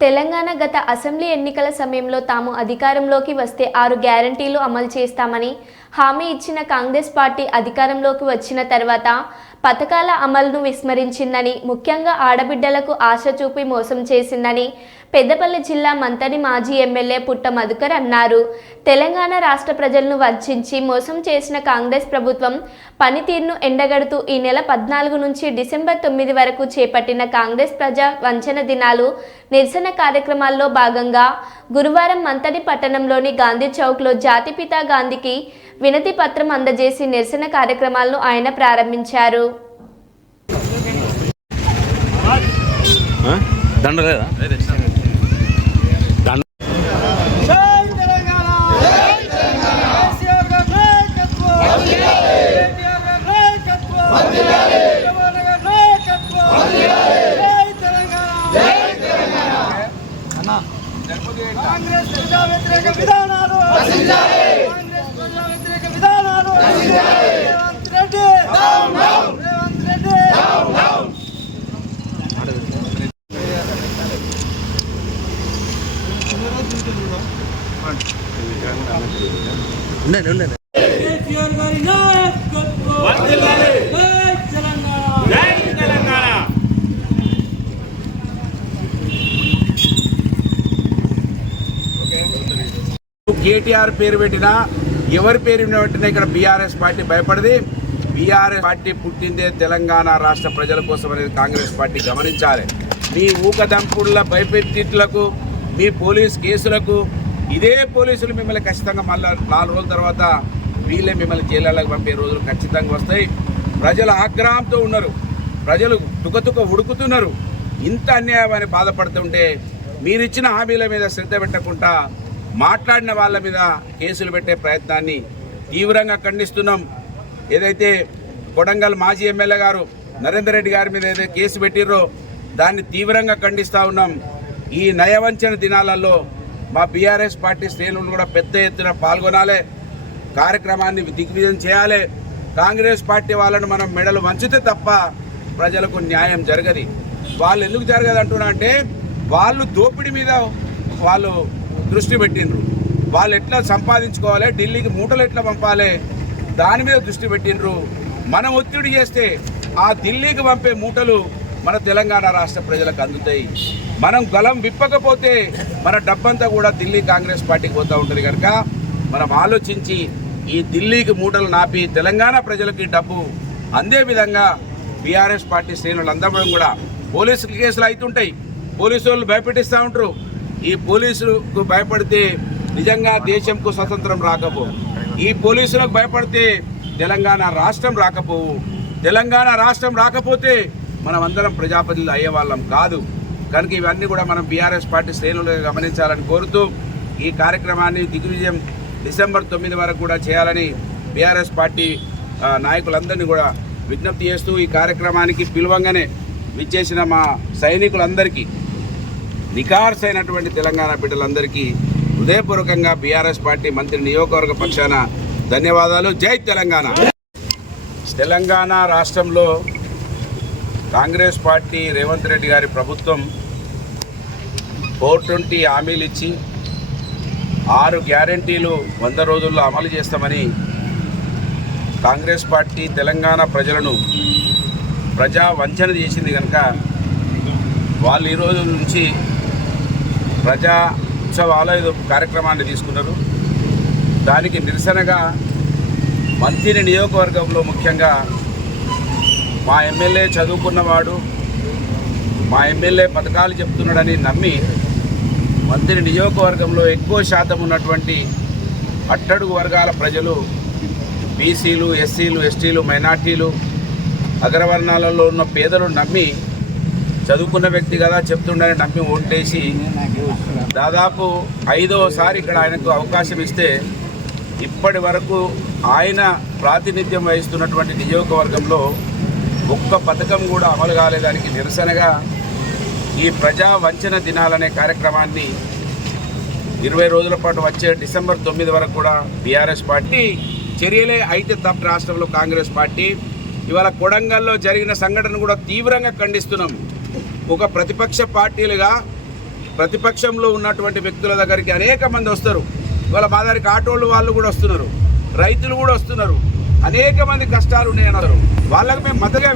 తెలంగాణ గత అసెంబ్లీ ఎన్నికల సమయంలో తాము అధికారంలోకి వస్తే 6 గ్యారంటీలు అమలు చేస్తామని హామీ ఇచ్చిన కాంగ్రెస్ పార్టీ అధికారంలోకి వచ్చిన తర్వాత పథకాల అమలును విస్మరించిందని, ముఖ్యంగా ఆడబిడ్డలకు ఆశ చూపి మోసం చేసిందని పెద్దపల్లి జిల్లా మంతని మాజీ ఎమ్మెల్యే పుట్ట మధుకర్ అన్నారు. తెలంగాణ రాష్ట్ర ప్రజలను వంచి మోసం చేసిన కాంగ్రెస్ ప్రభుత్వం పనితీరును ఎండగడుతూ ఈ నెల 14 నుంచి డిసెంబర్ 9 వరకు చేపట్టిన కాంగ్రెస్ ప్రజా వంచన దినాలు నిరసన కార్యక్రమాల్లో భాగంగా గురువారం మంతని పట్టణంలోని గాంధీ చౌక్లో జాతిపిత గాంధీకి వినతి పత్రం అందజేసి నిరసన కార్యక్రమాలను ఆయన ప్రారంభించారు. కాంగ్రెస్ ప్రజా వ్యతిరేక విధానాలు కాంగ్రెస్ ప్రజా వ్యతిరేక విధానాలు రేవంత్ రెడ్డి రేవంత్ రెడ్డి కేసీఆర్ గారి నాయకత్వం వర్ధిల్లాలి. జై తెలంగాణ జై తెలంగాణ. కేటీఆర్ పేరు పెట్టినా ఎవరి పేరు పెట్టినా ఇక్కడ బీఆర్ఎస్ పార్టీ భయపడది. బీఆర్ఎస్ పార్టీ పుట్టిందే తెలంగాణ రాష్ట్ర ప్రజల కోసం అనేది కాంగ్రెస్ పార్టీ గమనించాలి. మీ ఊకదంపుడుల భయపెట్టిట్లకు, మీ పోలీస్ కేసులకు ఇదే పోలీసులు మిమ్మల్ని ఖచ్చితంగా మళ్ళీ 4 రోజుల తర్వాత వీళ్ళే మిమ్మల్ని జైళ్ళకి పంపే రోజులు ఖచ్చితంగా వస్తాయి. ప్రజలు ఆగ్రహంతో ఉన్నారు, ప్రజలు తుకతుక ఉడుకుతున్నారు. ఇంత అన్యాయమని బాధపడుతుంటే మీరిచ్చిన హామీల మీద శ్రద్ధ పెట్టకుండా మాట్లాడిన వాళ్ళ మీద కేసులు పెట్టే ప్రయత్నాన్ని తీవ్రంగా ఖండిస్తున్నాం. ఏదైతే కొడంగల్ మాజీ ఎమ్మెల్యే గారు నరేందర్ రెడ్డి గారి మీద ఏదైతే కేసు పెట్టిర్రో దాన్ని తీవ్రంగా ఖండిస్తూ ఉన్నాం. ఈ నయవంచన దినాలలో మా బీఆర్ఎస్ పార్టీ శ్రేణులు కూడా పెద్ద ఎత్తున పాల్గొనాలి, కార్యక్రమాన్ని దిగ్విజయం చేయాలి. కాంగ్రెస్ పార్టీ వాళ్ళను మనం మెడలు వంచితే తప్ప ప్రజలకు న్యాయం జరగది. వాళ్ళు ఎందుకు జరగదు అంటున్నా అంటే వాళ్ళు దోపిడీ మీద వాళ్ళు దృష్టి పెట్టిండ్రు. వాళ్ళు ఎట్లా సంపాదించుకోవాలి, ఢిల్లీకి మూటలు ఎట్లా పంపాలి దాని మీద దృష్టి పెట్టిండ్రు. మనం ఒత్తిడి చేస్తే ఆ ఢిల్లీకి పంపే మూటలు మన తెలంగాణ రాష్ట్ర ప్రజలకు అందుతాయి. మనం గలం విప్పకపోతే మన డబ్బంతా కూడా ఢిల్లీ కాంగ్రెస్ పార్టీకి పోతూ ఉంటుంది. కనుక మనం ఆలోచించి ఈ ఢిల్లీకి మూటలు నాపి తెలంగాణ ప్రజలకి డబ్బు అందే విధంగా బీఆర్ఎస్ పార్టీ శ్రేణులు అందడం కూడా పోలీసు కేసులు అవుతుంటాయి, పోలీసు వాళ్ళు భయపెట్టిస్తూ ఉంటారు. ఈ పోలీసులకు భయపడితే నిజంగా దేశంకు స్వతంత్రం రాకపోవు. ఈ పోలీసులకు భయపడితే తెలంగాణ రాష్ట్రం రాకపోవు. తెలంగాణ రాష్ట్రం రాకపోతే మనం అందరం ప్రజాప్రతినిధులు అయ్యేవాళ్ళం కాదు. కనుక ఇవన్నీ కూడా మనం బీఆర్ఎస్ పార్టీ శ్రేణులుగా గమనించాలని కోరుతూ ఈ కార్యక్రమాన్ని దిగ్విజయం డిసెంబర్ 9 వరకు కూడా చేయాలని బీఆర్ఎస్ పార్టీ నాయకులందరినీ కూడా విజ్ఞప్తి చేస్తూ ఈ కార్యక్రమానికి పిలువంగానే విచ్చేసిన మా సైనికులందరికీ, నికార్సైనటువంటి తెలంగాణ బిడ్డలందరికీ హృదయపూర్వకంగా బీఆర్ఎస్ పార్టీ మంత్రి నియోజకవర్గ పక్షాన ధన్యవాదాలు. జై తెలంగాణ. తెలంగాణ రాష్ట్రంలో కాంగ్రెస్ పార్టీ రేవంత్ రెడ్డి గారి ప్రభుత్వం 420 హామీలు ఇచ్చి 6 గ్యారంటీలు 100 రోజుల్లో అమలు చేస్తామని కాంగ్రెస్ పార్టీ తెలంగాణ ప్రజలను ప్రజా వంచన చేసింది. కనుక వాళ్ళు ఈరోజు నుంచి ప్రజా ఉత్సవాల కార్యక్రమాన్ని తీసుకున్నారు. దానికి నిరసనగా మంత్రి నియోజకవర్గంలో ముఖ్యంగా మా ఎమ్మెల్యే చదువుకున్నవాడు, మా ఎమ్మెల్యే పథకాలు చెప్తున్నాడని నమ్మి మంత్రి నియోజకవర్గంలో ఎక్కువ శాతం ఉన్నటువంటి అట్టడుగు వర్గాల ప్రజలు, బీసీలు, ఎస్సీలు, ఎస్టీలు, మైనార్టీలు, అగ్రవర్ణాలలో ఉన్న పేదలు నమ్మి చదువుకున్న వ్యక్తి కదా చెప్తుండని నమ్మి ఓటేసి దాదాపు 5వసారి ఇక్కడ ఆయనకు అవకాశం ఇస్తే ఇప్పటి వరకు ఆయన ప్రాతినిధ్యం వహిస్తున్నటువంటి నియోజకవర్గంలో ఒక్క పథకం కూడా అమలు కాలేదానికి నిరసనగా ఈ ప్రజా వంచన దినాలనే కార్యక్రమాన్ని 20 రోజుల పాటు వచ్చే డిసెంబర్ 9 వరకు కూడా బీఆర్ఎస్ పార్టీ చర్యలే అయితే తప్ప రాష్ట్రంలో కాంగ్రెస్ పార్టీ ఇవాళ కొడంగల్లో జరిగిన సంఘటన కూడా తీవ్రంగా ఖండిస్తున్నాం. ఒక ప్రతిపక్ష పార్టీలుగా ప్రతిపక్షంలో ఉన్నటువంటి వ్యక్తుల దగ్గరికి అనేక మంది వస్తారు. ఇవాళ మా దగ్గరికి ఆటోళ్ళు వాళ్ళు కూడా వస్తున్నారు, రైతులు కూడా వస్తున్నారు, అనేక మంది కష్టాలు ఉన్నాయన్నారు. వాళ్ళకి మేము మద్దతుగా